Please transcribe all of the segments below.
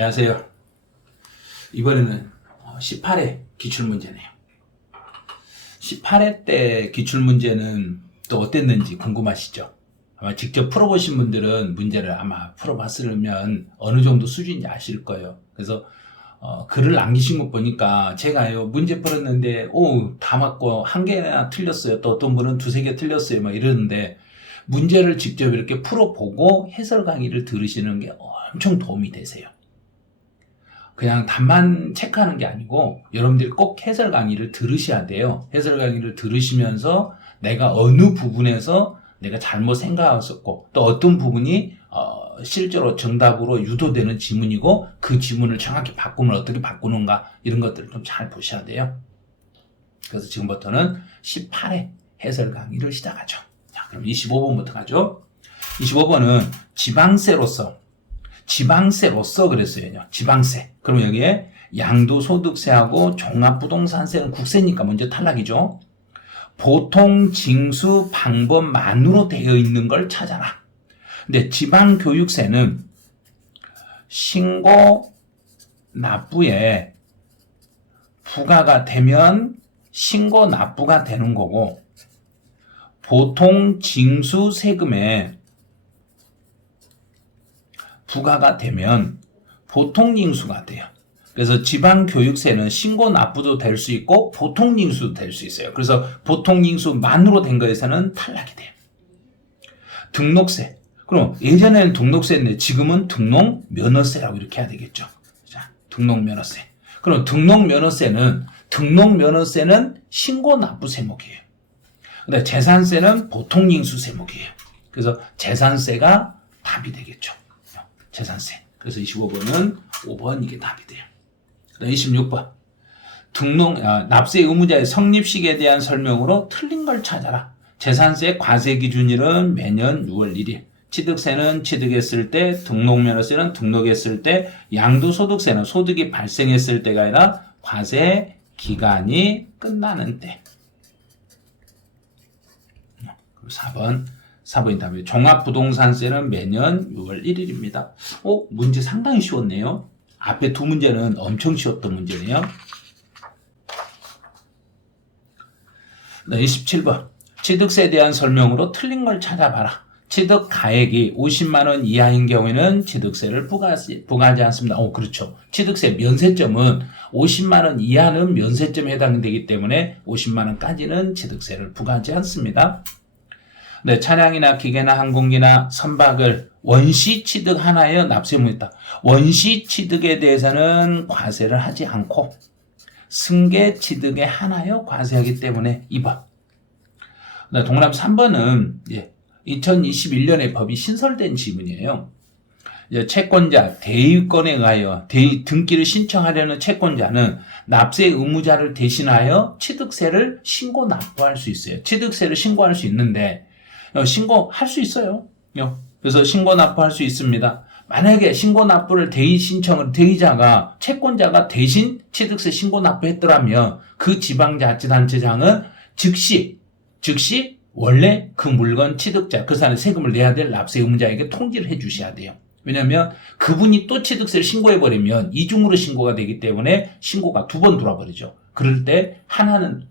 안녕하세요. 이번에는 18회 기출문제네요. 18회 때 기출문제는 또 어땠는지 궁금하시죠? 아마 직접 풀어보신 분들은 문제를 아마 풀어봤으면 어느 정도 수준인지 아실 거예요. 그래서 글을 남기신 거 보니까 제가요 문제 풀었는데 다 맞고 한 개나 틀렸어요. 또 어떤 분은 두세 개 틀렸어요. 막 이러는데 문제를 직접 이렇게 풀어보고 해설 강의를 들으시는 게 엄청 도움이 되세요. 그냥 답만 체크하는 게 아니고 여러분들이 꼭 해설 강의를 들으셔야 돼요. 해설 강의를 들으시면서 내가 어느 부분에서 내가 잘못 생각했었고 또 어떤 부분이 실제로 정답으로 유도되는 지문이고 그 지문을 정확히 바꾸면 어떻게 바꾸는가 이런 것들을 좀 잘 보셔야 돼요. 그래서 지금부터는 18회 해설 강의를 시작하죠. 자, 그럼 25번부터 가죠. 25번은 지방세로서 그랬어요. 지방세. 그럼 여기에 양도소득세하고 종합부동산세는 국세니까 먼저 탈락이죠. 보통 징수 방법만으로 되어 있는 걸 찾아라. 근데 지방교육세는 신고 납부에 부과가 되면 신고 납부가 되는 거고 보통 징수 세금에 부과가 되면 보통징수가 돼요. 그래서 지방교육세는 신고 납부도 될 수 있고 보통징수도 될 수 있어요. 그래서 보통징수만으로 된 거에서는 탈락이 돼요. 등록세. 그럼 예전에는 등록세인데 지금은 등록면허세라고 이렇게 해야 되겠죠. 자, 등록면허세. 그럼 등록면허세는 신고 납부 세목이에요. 근데 재산세는 보통징수 세목이에요. 그래서 재산세가 답이 되겠죠. 재산세. 그래서 25번은 5번 이게 답이 돼요. 26번. 납세 의무자의 성립식에 대한 설명으로 틀린 걸 찾아라. 재산세 과세 기준일은 매년 6월 1일. 취득세는 취득했을 때, 등록면허세는 등록했을 때, 양도소득세는 소득이 발생했을 때가 아니라 과세 기간이 끝나는 때. 4번이 답이에요. 종합부동산세는 매년 6월 1일입니다. 문제 상당히 쉬웠네요. 앞에 두 문제는 엄청 쉬웠던 문제네요. 27번. 취득세에 대한 설명으로 틀린 걸 찾아봐라. 취득 가액이 50만 원 이하인 경우에는 취득세를 부과하지 않습니다. 그렇죠. 취득세 면세점은 50만 원 이하는 면세점에 해당되기 때문에 50만 원까지는 취득세를 부과하지 않습니다. 네, 차량이나 기계나 항공기나 선박을 원시 취득하나요? 납세 의무 있다. 원시 취득에 대해서는 과세를 하지 않고 승계 취득에 하나요? 과세하기 때문에 2번. 네, 동그라미 3번은 2021년에 법이 신설된 지문이에요. 채권자, 대유권에 의하여 등기를 신청하려는 채권자는 납세 의무자를 대신하여 취득세를 신고 납부할 수 있어요. 취득세를 신고할 수 있는데 신고할 수 있어요. 그래서 신고 납부할 수 있습니다. 만약에 신고 납부를 채권자가 대신 취득세 신고 납부했더라면 그 지방자치단체장은 즉시 원래 그 물건 취득자, 그 사람의 세금을 내야 될 납세 의무자에게 통지를 해 주셔야 돼요. 왜냐하면 그분이 또 취득세를 신고해버리면 이중으로 신고가 되기 때문에 신고가 두 번 돌아버리죠. 그럴 때 하나는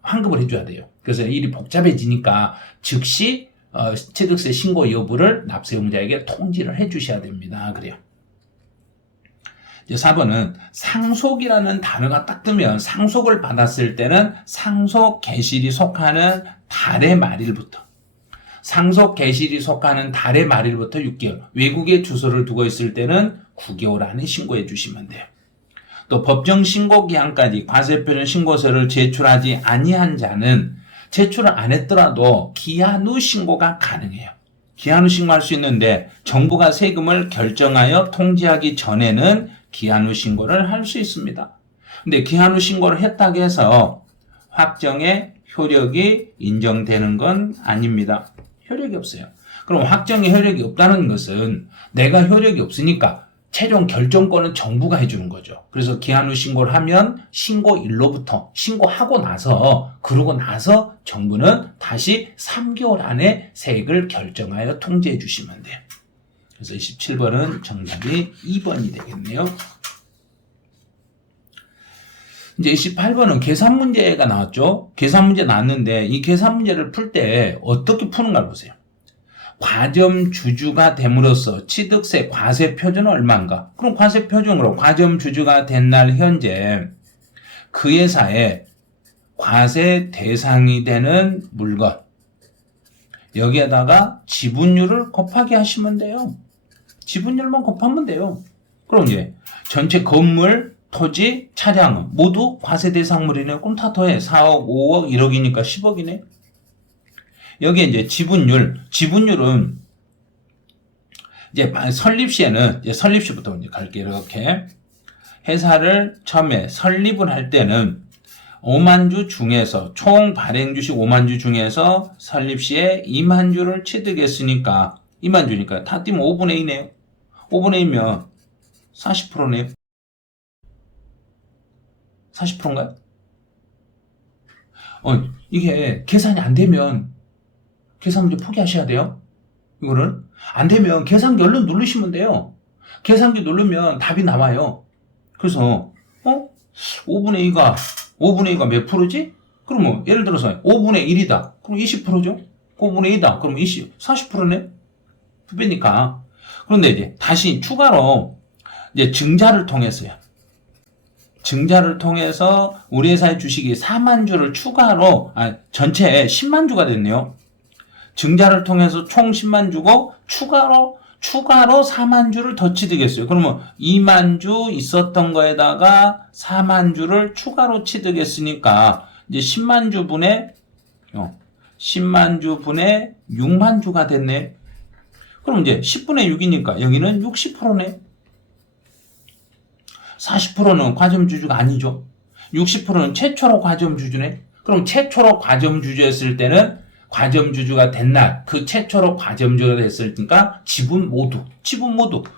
환급을 해줘야 돼요. 그래서 일이 복잡해지니까 즉시 취득세 신고 여부를 납세 의무자에게 통지를 해주셔야 됩니다. 그래요. 이제 4번은 상속이라는 단어가 딱 뜨면 상속을 받았을 때는 상속 개실이 속하는 달의 말일부터 6개월, 외국에 주소를 두고 있을 때는 9개월 안에 신고해 주시면 돼요. 또 법정 신고 기한까지 과세표준 신고서를 제출하지 아니한 자는 제출을 안 했더라도 기한 후 신고가 가능해요. 기한 후 신고할 수 있는데 정부가 세금을 결정하여 통지하기 전에는 기한 후 신고를 할 수 있습니다. 근데 기한 후 신고를 했다고 해서 확정의 효력이 인정되는 건 아닙니다. 효력이 없어요. 그럼 확정의 효력이 없다는 것은 내가 효력이 없으니까 최종 결정권은 정부가 해주는 거죠. 그래서 기한 후 신고를 하면 신고일로부터 그러고 나서 정부는 다시 3개월 안에 세액을 결정하여 통지해 주시면 돼요. 그래서 27번은 정답이 2번이 되겠네요. 이제 28번은 계산 문제가 나왔죠. 계산 문제 나왔는데 이 계산 문제를 풀 때 어떻게 푸는가 보세요. 과점 주주가 됨으로써 취득세 과세 표준은 얼마인가? 그럼 과세 표준으로 과점 주주가 된 날 현재 그 회사에 과세 대상이 되는 물건 여기에다가 지분율을 곱하기 하시면 돼요. 지분율만 곱하면 돼요. 그럼 이제 전체 건물, 토지, 차량은 모두 과세 대상물이네요. 그럼 다 더해. 4억, 5억, 1억이니까 10억이네. 여기에 이제 지분율은 이제 설립 시에는 이제 설립 시부터 이제 갈게요. 이렇게 회사를 처음에 설립을 할 때는 5만 주 중에서 총 발행 주식 5만 주 중에서 설립 시에 2만 주를 취득했으니까 2만 주니까 다 띄면 5분의 2네요. 5분의 2면 40%네요. 40%인가요? 이게 계산이 안 되면 계산 문제 포기하셔야 돼요. 이거를 안 되면 계산기 얼른 누르시면 돼요. 계산기 누르면 답이 나와요. 그래서 5분의 2가 몇 프로지? 그러면 예를 들어서 5분의 1이다. 그럼 20%죠? 5분의 2다. 그럼 40%네? 2배니까. 그런데 이제 다시 추가로 이제 증자를 통해서요. 증자를 통해서 우리 회사의 주식이 4만 주를 추가로 전체에 10만 주가 됐네요. 증자를 통해서 총 10만 주고 추가로 4만 주를 더 취득했어요. 그러면 2만 주 있었던 거에다가 4만 주를 추가로 취득했으니까 이제 10만 주분의 6만 주가 됐네. 그럼 이제 10분의 6이니까 여기는 60%네. 40%는 과점주주가 아니죠. 60%는 최초로 과점주주네. 그럼 최초로 과점주주였을 때는 과점주주가 된 날, 그 최초로 과점주주가 됐으니까 지분 모두.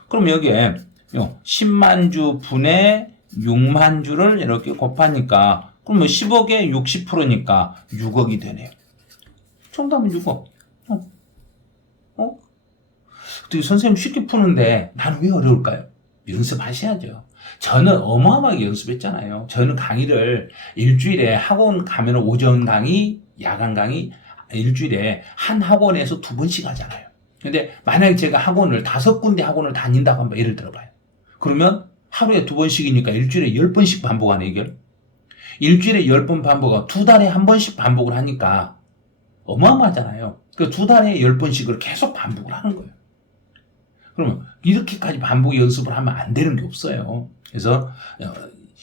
그럼 여기에 10만 주 분의 6만 주를 이렇게 곱하니까 그러면 10억에 60%니까 6억이 되네요. 정답은 6억. 어떻게 선생님 쉽게 푸는데 나는 왜 어려울까요? 연습하셔야죠. 저는 어마어마하게 연습했잖아요. 저는 강의를 일주일에 학원 가면 오전 강의, 야간 강의 일주일에 한 학원에서 2번씩 하잖아요. 근데 만약에 제가 5군데 학원을 다닌다고 한번 예를 들어봐요. 그러면 하루에 2번씩이니까 일주일에 10번씩 반복하는 이걸. 일주일에 10번 반복하고 2달에 한 번씩 반복을 하니까 어마어마하잖아요. 그 2달에 10번씩을 계속 반복을 하는 거예요. 그러면 이렇게까지 반복 연습을 하면 안 되는 게 없어요. 그래서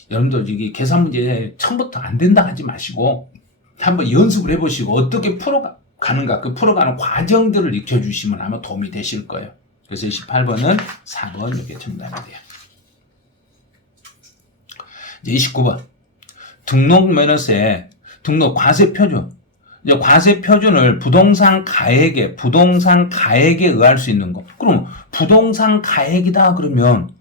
여러분들 이게 계산 문제 처음부터 안 된다 하지 마시고 한번 연습을 해보시고 어떻게 풀어가는가 그 풀어가는 과정들을 익혀주시면 아마 도움이 되실 거예요. 그래서 28번은 4번 이렇게 정답이 돼요. 이제 29번 등록면허세 등록 과세 표준. 이제 과세 표준을 부동산 가액에 의할 수 있는 거. 그럼 부동산 가액이다 그러면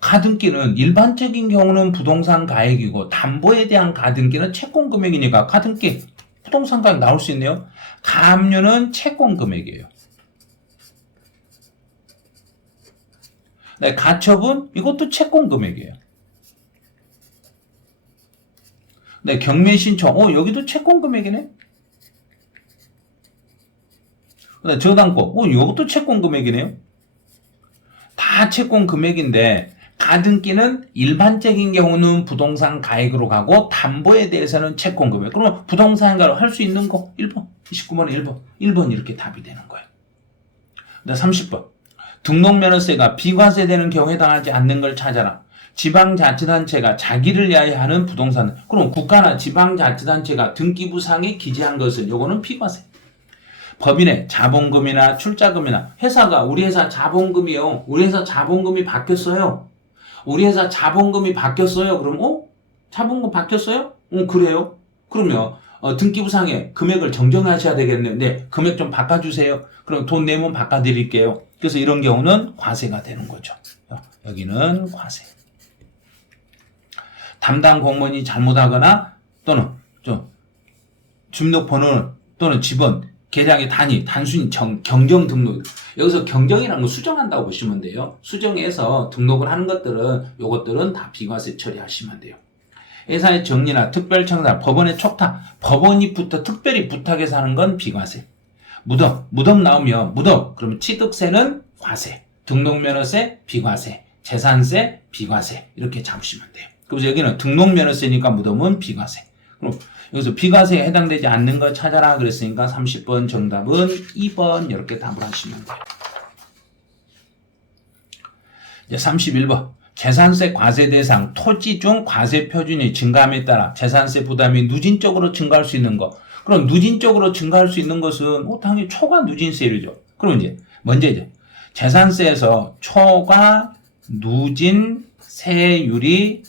가등기는 일반적인 경우는 부동산 가액이고 담보에 대한 가등기는 채권 금액이니까 가등기 부동산 가액 나올 수 있네요. 가압류는 채권 금액이에요. 네, 가처분 이것도 채권 금액이에요. 네, 경매 신청. 여기도 채권 금액이네. 네, 저당권. 이것도 채권 금액이네요. 다 채권 금액인데 가등기는 일반적인 경우는 부동산 가액으로 가고 담보에 대해서는 채권 금액. 그러면 부동산가로 할 수 있는 거 1번. 29번에 1번. 1번 이렇게 답이 되는 거예요. 네, 30번. 등록면허세가 비과세되는 경우에 해당하지 않는 걸 찾아라. 지방자치단체가 자기를 위하여 하는 부동산. 그럼 국가나 지방자치단체가 등기부상에 기재한 것은 요거는 비과세. 법인의 자본금이나 출자금이나 회사가 우리 회사 자본금이요. 우리 회사 자본금이 바뀌었어요. 그럼 자본금 바뀌었어요? 그래요. 그러면 등기부상에 금액을 정정하셔야 되겠네요. 네, 금액 좀 바꿔주세요. 그럼 돈 내면 바꿔드릴게요. 그래서 이런 경우는 과세가 되는 거죠. 여기는 과세. 담당 공무원이 잘못하거나 또는 주민등록번호 또는 집은 계장의 단순히 경정 등록. 여기서 경정이라는 거 수정한다고 보시면 돼요. 수정해서 등록을 하는 요것들은 다 비과세 처리하시면 돼요. 회사의 정리나 특별청사, 법원의 촉탁, 법원이 특별히 부탁해서 하는 건 비과세. 무덤 나오면 그러면 취득세는 과세, 등록면허세 비과세, 재산세 비과세 이렇게 잡으시면 돼요. 그래서 여기는 등록면허세니까 무덤은 비과세. 그럼 여기서 비과세에 해당되지 않는 거 찾아라 그랬으니까 30번 정답은 2번 이렇게 답을 하시면 돼요. 이제 31번. 재산세 과세 대상 토지 중 과세 표준이 증가함에 따라 재산세 부담이 누진적으로 증가할 수 있는 것. 그럼 누진적으로 증가할 수 있는 것은 당연히 초과 누진세율이죠. 그럼 먼저 재산세에서 초과 누진세율이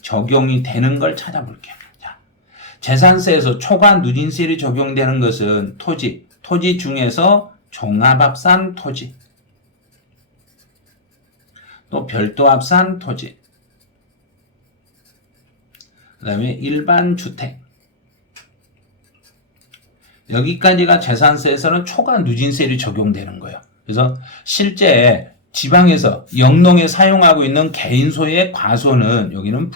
적용이 되는 걸 찾아볼게요. 재산세에서 초과 누진세율이 적용되는 것은 토지 중에서 종합합산 토지, 또 별도합산 토지, 그 다음에 일반 주택. 여기까지가 재산세에서는 초과 누진세율이 적용되는 거예요. 그래서 실제 지방에서 영농에 사용하고 있는 개인 소유의 과소는 여기는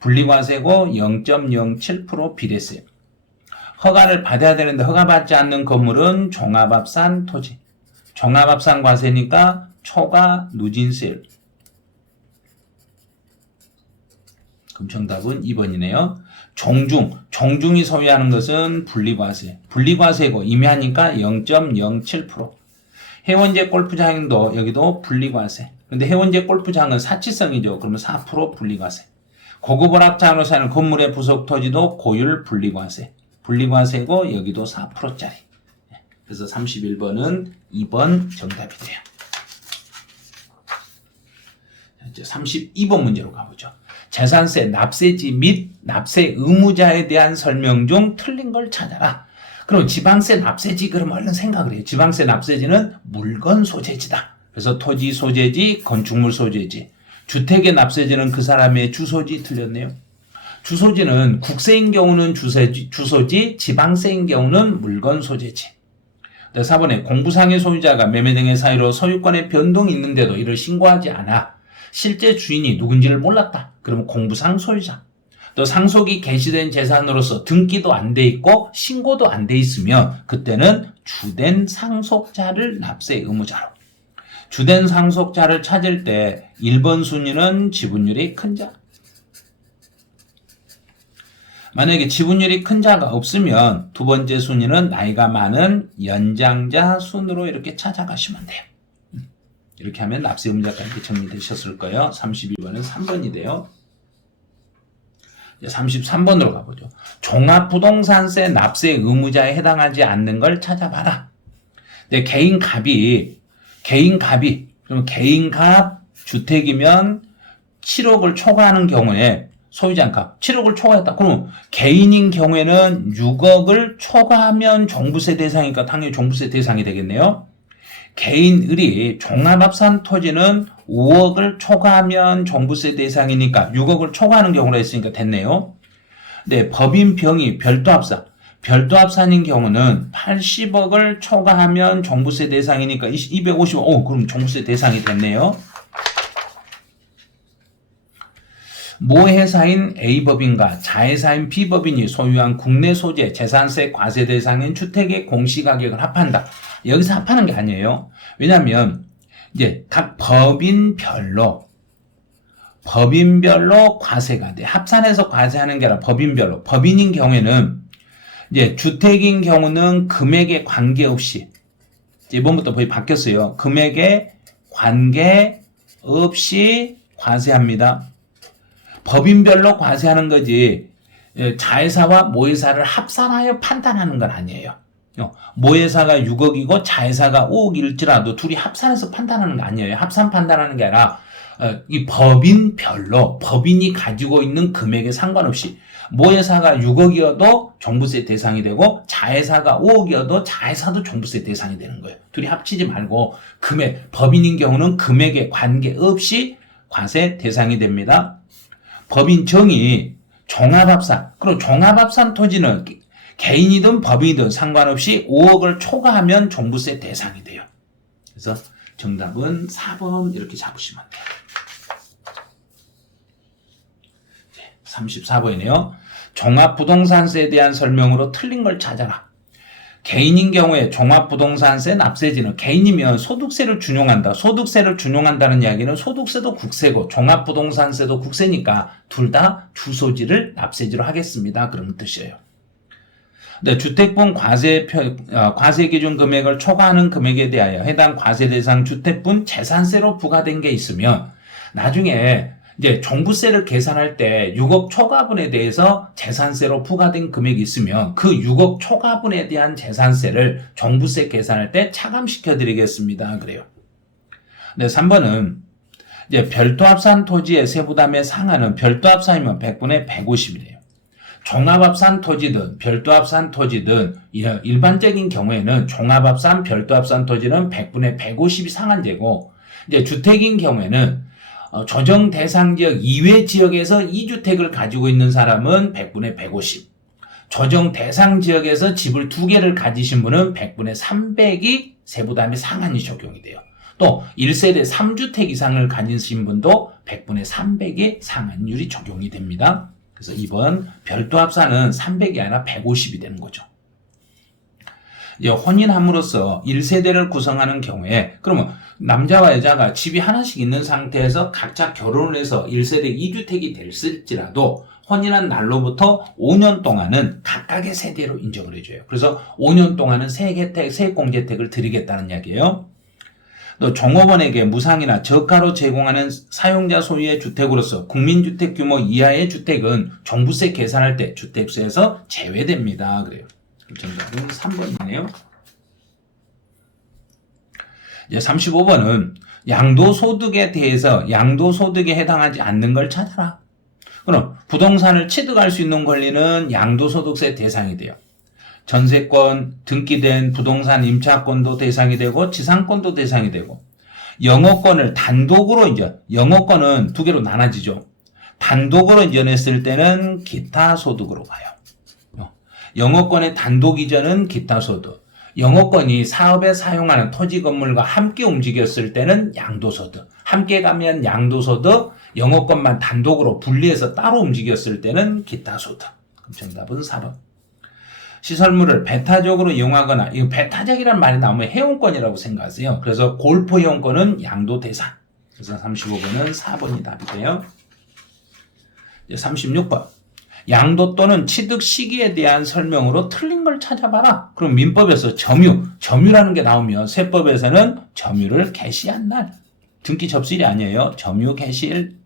분리과세고 0.07% 비례세. 허가를 받아야 되는데 허가받지 않는 건물은 종합합산 토지. 종합합산 과세니까 초과 누진세율. 그럼 정답은 2번이네요. 종중이 소유하는 것은 분리과세고 임야니까 0.07%. 해원제 골프장도 여기도 분리과세. 근데 해원제 골프장은 사치성이죠. 그러면 4% 분리과세. 고급 오락장으로 사는 건물의 부속 토지도 고율 분리과세고 여기도 4%짜리. 그래서 31번은 2번 정답이 돼요. 이제 32번 문제로 가보죠. 재산세 납세지 및 납세 의무자에 대한 설명 중 틀린 걸 찾아라. 그럼 지방세 납세지 그럼 얼른 생각을 해요. 지방세 납세지는 물건 소재지다. 그래서 토지 소재지, 건축물 소재지. 주택의 납세지는 그 사람의 주소지. 틀렸네요. 주소지는 국세인 경우는 주소지, 지방세인 경우는 물건 소재지. 4번에 공부상의 소유자가 매매 등의 사유로 소유권의 변동이 있는데도 이를 신고하지 않아 실제 주인이 누군지를 몰랐다. 그러면 공부상 소유자. 또 상속이 개시된 재산으로서 등기도 안 돼 있고 신고도 안 돼 있으면 그때는 주된 상속자를 납세 의무자로. 주된 상속자를 찾을 때 1번 순위는 지분율이 큰 자. 만약에 지분율이 큰 자가 없으면 두 번째 순위는 나이가 많은 연장자 순으로 이렇게 찾아가시면 돼요. 이렇게 하면 납세 의무자가 이렇게 정리되셨을 거예요. 32번은 3번이 돼요. 33번으로 가보죠. 종합부동산세 납세 의무자에 해당하지 않는 걸 찾아봐라. 근데 개인갑이 그러면 개인갑 주택이면 7억을 초과하는 경우에 소유자값 7억을 초과했다. 그럼 개인인 경우에는 6억을 초과하면 종부세 대상이니까 당연히 종부세 대상이 되겠네요. 개인을이 종합합산 토지는 5억을 초과하면 종부세 대상이니까 6억을 초과하는 경우라 했으니까 됐네요. 네, 법인 병이 별도합산인 경우는 80억을 초과하면 종부세 대상이니까 250억. 그럼 종부세 대상이 됐네요. 모회사인 A법인과 자회사인 B법인이 소유한 국내 소재 재산세 과세 대상인 주택의 공시가격을 합한다. 여기서 합하는 게 아니에요. 왜냐하면 이제 각 법인별로 과세가 돼. 합산해서 과세하는 게 아니라 법인별로. 법인인 경우에는 이제 주택인 경우는 금액에 관계없이 이번부터 거의 바뀌었어요. 금액에 관계없이 과세합니다. 법인별로 과세하는 거지 자회사와 모회사를 합산하여 판단하는 건 아니에요. 모회사가 6억이고 자회사가 5억일지라도 둘이 합산해서 판단하는 거 아니에요. 합산 판단하는 게 아니라 이 법인별로 법인이 가지고 있는 금액에 상관없이 모회사가 6억이어도 종부세 대상이 되고 자회사가 5억이어도 자회사도 종부세 대상이 되는 거예요. 둘이 합치지 말고 법인인 경우는 금액에 관계없이 과세 대상이 됩니다. 법인 정의 종합합산. 그럼 종합합산 토지는 개인이든 법인이든 상관없이 5억을 초과하면 종부세 대상이 돼요. 그래서 정답은 4번 이렇게 잡으시면 돼요. 34번이네요. 종합부동산세에 대한 설명으로 틀린 걸 찾아라. 개인인 경우에 종합부동산세 납세지는 개인이면 소득세를 준용한다. 소득세를 준용한다는 이야기는 소득세도 국세고 종합부동산세도 국세니까 둘 다 주소지를 납세지로 하겠습니다. 그런 뜻이에요. 네, 주택분 과세 기준 금액을 초과하는 금액에 대하여 해당 과세 대상 주택분 재산세로 부과된 게 있으면 나중에 이제 종부세를 계산할 때 6억 초과분에 대해서 재산세로 부과된 금액이 있으면 그 6억 초과분에 대한 재산세를 종부세 계산할 때 차감시켜 드리겠습니다. 그래요. 네, 3번은 이제 별도합산 토지의 세부담의 상한은 별도합산이면 100분의 150이래요. 종합합산 토지든 별도합산 토지든 일반적인 경우에는 종합합산, 별도합산 토지는 100분의 150이 상한제고 이제 주택인 경우에는 조정 대상 지역 이외 지역에서 2주택을 가지고 있는 사람은 100분의 150. 조정 대상 지역에서 집을 2개를 가지신 분은 100분의 300이 세부담의 상한이 적용이 돼요. 또 1세대 3주택 이상을 가지신 분도 100분의 300의 상한율이 적용이 됩니다. 그래서 2번 별도합산은 300이 아니라 150이 되는 거죠. 이제 혼인함으로써 1세대를 구성하는 경우에 그러면 남자와 여자가 집이 하나씩 있는 상태에서 각자 결혼을 해서 1세대 2주택이 됐을지라도 혼인한 날로부터 5년 동안은 각각의 세대로 인정을 해줘요. 그래서 5년 동안은 세액공제택을 드리겠다는 이야기예요. 또 종업원에게 무상이나 저가로 제공하는 사용자 소유의 주택으로서 국민주택 규모 이하의 주택은 종부세 계산할 때 주택세에서 제외됩니다. 그래요. 정답은 3번이네요. 이제 35번은 양도소득에 대해서 양도소득에 해당하지 않는 걸 찾아라. 그럼 부동산을 취득할 수 있는 권리는 양도소득세 대상이 돼요. 전세권, 등기된 부동산 임차권도 대상이 되고 지상권도 대상이 되고 영업권을 단독으로 영업권은 두 개로 나눠지죠. 단독으로 이전했을 때는 기타 소득으로 가요. 영업권의 단독 이전은 기타 소득. 영업권이 사업에 사용하는 토지 건물과 함께 움직였을 때는 양도소득. 함께 가면 양도소득, 영업권만 단독으로 분리해서 따로 움직였을 때는 기타 소득. 그럼 정답은 4번. 시설물을 배타적으로 이용하거나, 이 배타적이라는 말이 나오면 회원권이라고 생각하세요. 그래서 골프 회원권은 양도 대상. 그래서 35번은 4번이 답이 돼요. 36번. 양도 또는 취득 시기에 대한 설명으로 틀린 걸 찾아봐라. 그럼 민법에서 점유라는 게 나오면 세법에서는 점유를 개시한 날. 등기 접수일이 아니에요. 점유 개시일.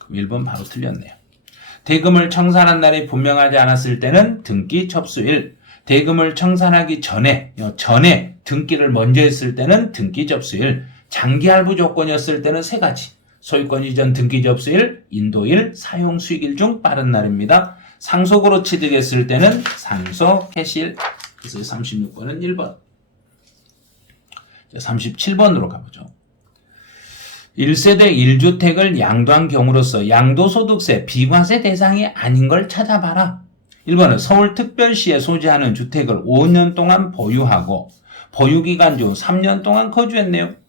그럼 1번 바로 틀렸네요. 대금을 청산한 날이 분명하지 않았을 때는 등기 접수일. 대금을 청산하기 전에 등기를 먼저 했을 때는 등기 접수일. 장기 할부 조건이었을 때는 3가지. 소유권 이전 등기 접수일, 인도일, 사용 수익일 중 빠른 날입니다. 상속으로 취득했을 때는 상속 개시일. 그래서 36번은 1번. 37번으로 가보죠. 1세대 1주택을 양도한 경우로서 양도소득세 비과세 대상이 아닌 걸 찾아봐라. 1번은 서울특별시에 소지하는 주택을 5년 동안 보유하고 보유기간 중 3년 동안 거주했네요.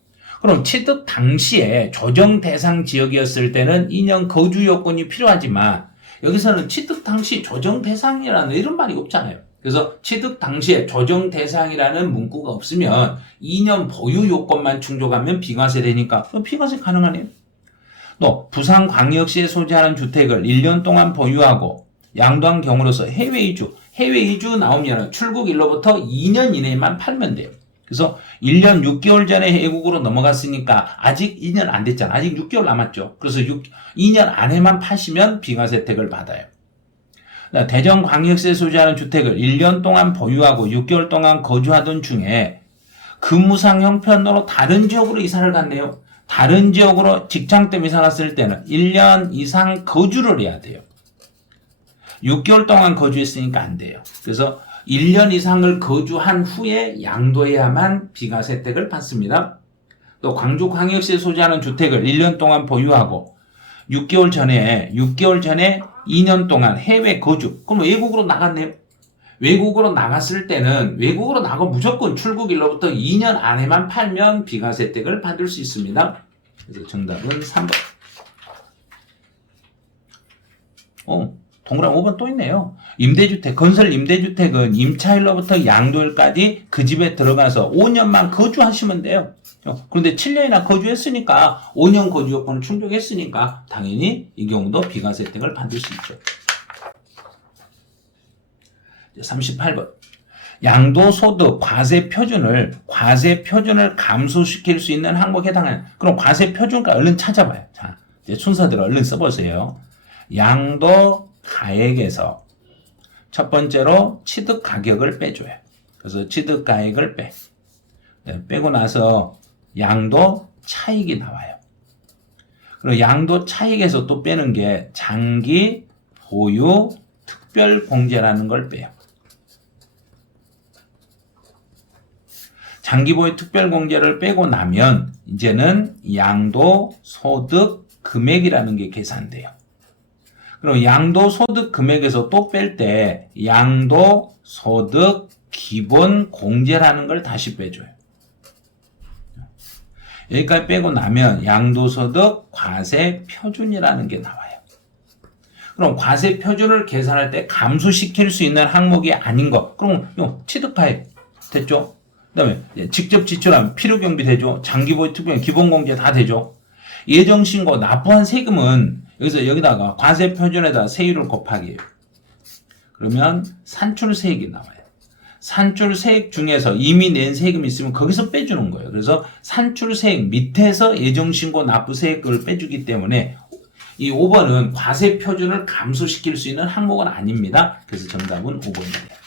그럼 취득 당시에 조정 대상 지역이었을 때는 2년 거주 요건이 필요하지만 여기서는 취득 당시 조정 대상이라는 이런 말이 없잖아요. 그래서 취득 당시에 조정 대상이라는 문구가 없으면 2년 보유 요건만 충족하면 비과세 되니까 비과세 가능하네요. 또 부산광역시에 소지하는 주택을 1년 동안 보유하고 양도한 경우로서 해외 이주 나오면 출국일로부터 2년 이내에만 팔면 돼요. 그래서 1년 6개월 전에 해외국으로 넘어갔으니까 아직 2년 안 됐잖아. 아직 6개월 남았죠. 그래서 2년 안에만 파시면 비과세 혜택을 받아요. 대전광역시에 소지하는 주택을 1년 동안 보유하고 6개월 동안 거주하던 중에 근무상 형편으로 다른 지역으로 이사를 갔네요. 다른 지역으로 직장 때문에 이사 갔을 때는 1년 이상 거주를 해야 돼요. 6개월 동안 거주했으니까 안 돼요. 그래서 1년 이상을 거주한 후에 양도해야만 비과세 혜택을 받습니다. 또 광주광역시에 소지하는 주택을 1년 동안 보유하고 6개월 전에 2년 동안 해외 거주. 그럼 외국으로 나갔네요. 외국으로 나갔을 때는 외국으로 나가 무조건 출국일로부터 2년 안에만 팔면 비과세 혜택을 받을 수 있습니다. 그래서 정답은 3번. 동그라미 5번 또 있네요. 임대주택, 건설 임대주택은 임차일로부터 양도일까지 그 집에 들어가서 5년만 거주하시면 돼요. 그런데 7년이나 거주했으니까 5년 거주 요건을 충족했으니까 당연히 이 경우도 비과세 혜택을 받을 수 있죠. 38번. 양도소득 과세 표준을 감소시킬 수 있는 항목에 해당하는, 그럼 과세 표준가 얼른 찾아봐요. 자, 이제 순서대로 얼른 써보세요. 양도 가액에서 첫 번째로 취득 가격을 빼줘요. 그래서 취득 가액을 빼고 나서 양도 차익이 나와요. 그리고 양도 차익에서 또 빼는 게 장기 보유 특별 공제라는 걸 빼요. 장기 보유 특별 공제를 빼고 나면 이제는 양도 소득 금액이라는 게 계산돼요. 그럼 양도소득 금액에서 또 뺄 때 양도소득 기본 공제라는 걸 다시 빼줘요. 여기까지 빼고 나면 양도소득 과세 표준이라는 게 나와요. 그럼 과세 표준을 계산할 때 감소시킬 수 있는 항목이 아닌 거. 그럼 취득가액 됐죠? 그 다음에 직접 지출하면 필요경비 되죠? 장기보유 특별 기본공제 다 되죠? 예정신고 납부한 세금은 여기다가 과세 표준에다 세율을 곱하기예요. 그러면 산출세액이 나와요. 산출세액 중에서 이미 낸 세금이 있으면 거기서 빼주는 거예요. 그래서 산출세액 밑에서 예정신고 납부세액을 빼주기 때문에 이 5번은 과세 표준을 감소시킬 수 있는 항목은 아닙니다. 그래서 정답은 5번이에요.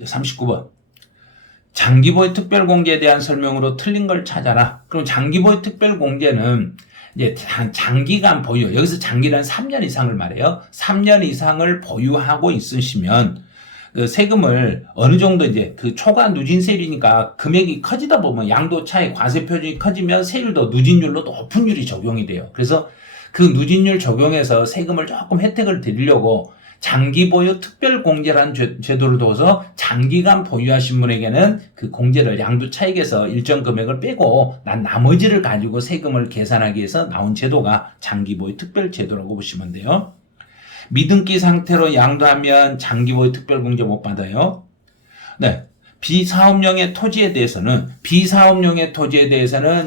39번. 장기보유 특별공제에 대한 설명으로 틀린 걸 찾아라. 그럼 장기보유 특별공제는 이제 장기간 보유, 여기서 장기란 3년 이상을 말해요. 3년 이상을 보유하고 있으시면 그 세금을 어느 정도 이제 그 초과 누진세율이니까 금액이 커지다 보면 양도 차익 과세 표준이 커지면 세율도 누진율로 높은 율이 적용이 돼요. 그래서 그 누진율 적용해서 세금을 조금 혜택을 드리려고 장기보유 특별공제라는 제도를 둬서 장기간 보유하신 분에게는 그 공제를 양도 차익에서 일정 금액을 빼고 나머지를 가지고 세금을 계산하기 위해서 나온 제도가 장기보유 특별제도라고 보시면 돼요. 미등기 상태로 양도하면 장기보유 특별공제 못 받아요. 네. 비사업용의 토지에 대해서는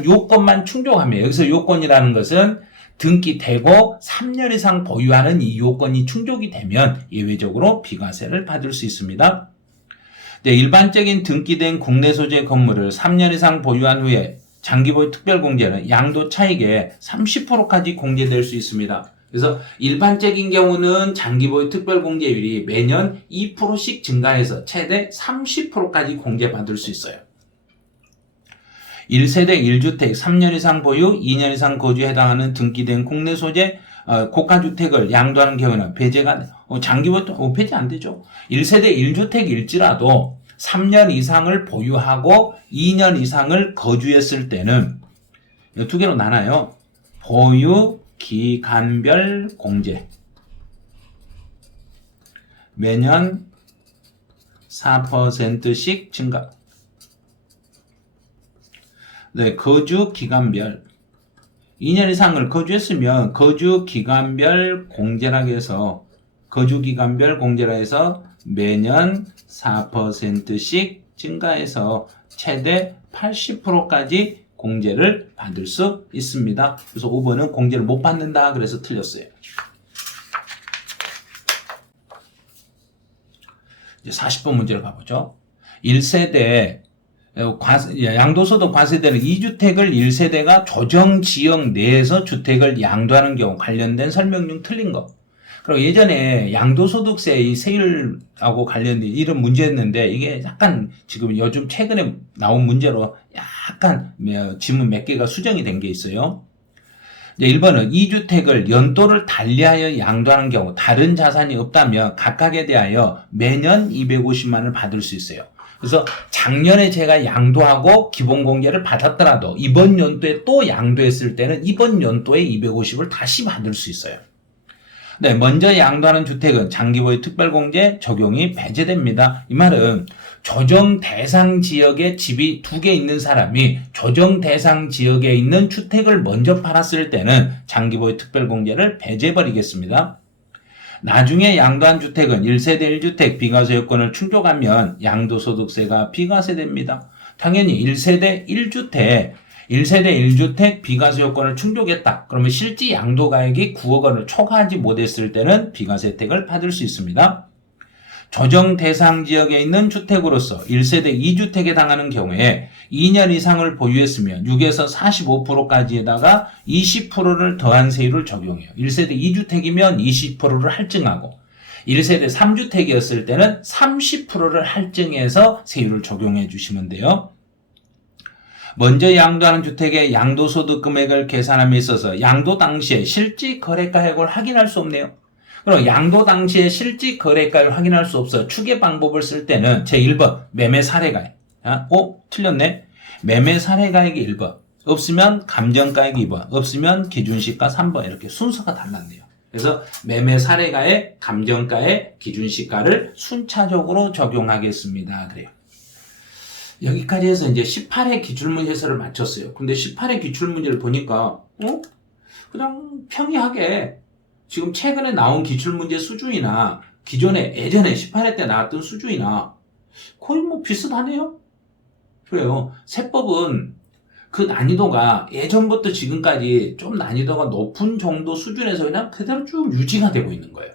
요건만 충족하면, 여기서 요건이라는 것은 등기되고 3년 이상 보유하는 이 요건이 충족이 되면 예외적으로 비과세를 받을 수 있습니다. 네, 일반적인 등기된 국내 소재 건물을 3년 이상 보유한 후에 장기보유 특별공제는 양도 차익의 30%까지 공제될 수 있습니다. 그래서 일반적인 경우는 장기보유 특별공제율이 매년 2%씩 증가해서 최대 30%까지 공제받을 수 있어요. 1세대 1주택 3년 이상 보유, 2년 이상 거주에 해당하는 등기된 국내 소재 고가주택을 양도하는 경우는 배제가 장기보유 배제 안 되죠. 1세대 1주택일지라도 3년 이상을 보유하고 2년 이상을 거주했을 때는 두 개로 나눠요. 보유 기간별 공제 매년 4%씩 증가. 네, 거주 기간별 2년 이상을 거주했으면 거주 기간별 공제라고 해서 매년 4%씩 증가해서 최대 80%까지 공제를 받을 수 있습니다. 그래서 5번은 공제를 못 받는다 그래서 틀렸어요. 이제 40번 문제를 가보죠. 1세대 양도소득 과세되는 2주택을 1세대가 조정지역 내에서 주택을 양도하는 경우 관련된 설명 중 틀린 거. 그리고 예전에 양도소득세의 세율하고 관련된 이런 문제였는데 이게 약간 지금 요즘 최근에 나온 문제로 약간 지문 몇 개가 수정이 된 게 있어요. 1번은 2주택을 연도를 달리하여 양도하는 경우 다른 자산이 없다면 각각에 대하여 매년 250만 원을 받을 수 있어요. 그래서 작년에 제가 양도하고 기본공제를 받았더라도 이번 연도에 또 양도했을 때는 이번 연도에 250을 다시 받을 수 있어요. 네, 먼저 양도하는 주택은 장기보유 특별공제 적용이 배제됩니다. 이 말은 조정 대상 지역에 집이 2개 있는 사람이 조정 대상 지역에 있는 주택을 먼저 팔았을 때는 장기보유 특별공제를 배제해버리겠습니다. 나중에 양도한 주택은 1세대 1주택 비과세 요건을 충족하면 양도소득세가 비과세됩니다. 당연히 1세대 1주택 비과세 요건을 충족했다. 그러면 실제 양도가액이 9억 원을 초과하지 못했을 때는 비과세 혜택을 받을 수 있습니다. 조정 대상 지역에 있는 주택으로서 1세대 2주택에 해당하는 경우에 2년 이상을 보유했으면 6에서 45%까지에다가 20%를 더한 세율을 적용해요. 1세대 2주택이면 20%를 할증하고 1세대 3주택이었을 때는 30%를 할증해서 세율을 적용해 주시면 돼요. 먼저 양도하는 주택의 양도소득 금액을 계산함에 있어서 양도 당시에 실질 거래가액을 확인할 수 없네요. 그럼 양도 당시에 실질 거래가를 확인할 수 없어요. 추계 방법을 쓸 때는 제1번 매매 사례가액. 틀렸네. 매매 사례가액이 1번. 없으면 감정가액이 2번. 없으면 기준시가 3번. 이렇게 순서가 달랐네요. 그래서 매매 사례가액, 감정가액, 기준시가를 순차적으로 적용하겠습니다. 그래요. 여기까지 해서 이제 18회 기출문제 해설을 마쳤어요. 근데 18회 기출문제를 보니까 그냥 평이하게 지금 최근에 나온 기출문제 수준이나 기존에 예전에 18회 때 나왔던 수준이나 거의 뭐 비슷하네요. 그래요. 세법은 그 난이도가 예전부터 지금까지 좀 난이도가 높은 정도 수준에서 그냥 그대로 쭉 유지가 되고 있는 거예요.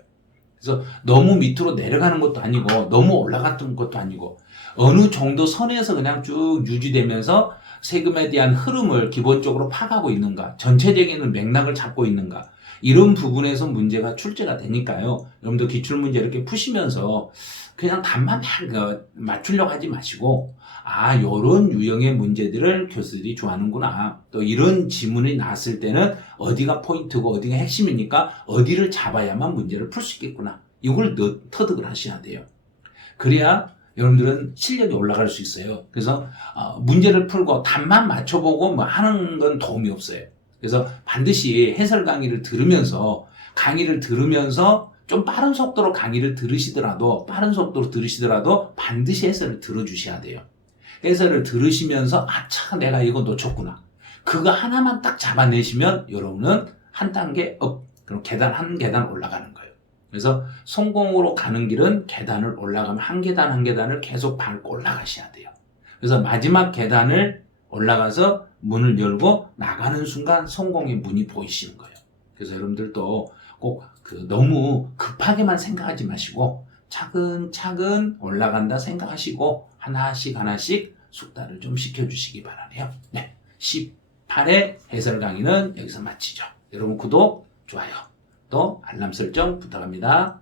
그래서 너무 밑으로 내려가는 것도 아니고 너무 올라갔던 것도 아니고 어느 정도 선에서 그냥 쭉 유지되면서 세금에 대한 흐름을 기본적으로 파가고 있는가, 전체적인 맥락을 잡고 있는가, 이런 부분에서 문제가 출제가 되니까요. 여러분들 기출문제 이렇게 푸시면서 그냥 답만 맞추려고 하지 마시고 요런 유형의 문제들을 교수들이 좋아하는구나. 또 이런 지문이 나왔을 때는 어디가 포인트고 어디가 핵심이니까 어디를 잡아야만 문제를 풀 수 있겠구나. 이걸 터득을 하셔야 돼요. 그래야 여러분들은 실력이 올라갈 수 있어요. 그래서 문제를 풀고 답만 맞춰보고 뭐 하는 건 도움이 없어요. 그래서 반드시 해설 강의를 들으면서 좀 빠른 속도로 강의를 들으시더라도 반드시 해설을 들어주셔야 돼요. 해설을 들으시면서 참 내가 이거 놓쳤구나. 그거 하나만 딱 잡아내시면 여러분은 한 단계 업, 그럼 계단 한 계단 올라가는 거예요. 그래서 성공으로 가는 길은 계단을 올라가면 한 계단 한 계단을 계속 밟고 올라가셔야 돼요. 그래서 마지막 계단을 올라가서 문을 열고 나가는 순간 성공의 문이 보이시는 거예요. 그래서 여러분들도 꼭 너무 급하게만 생각하지 마시고 차근차근 올라간다 생각하시고 하나씩 숙달을 좀 시켜주시기 바라네요. 네, 18회 해설 강의는 여기서 마치죠. 여러분 구독, 좋아요, 또 알람 설정 부탁합니다.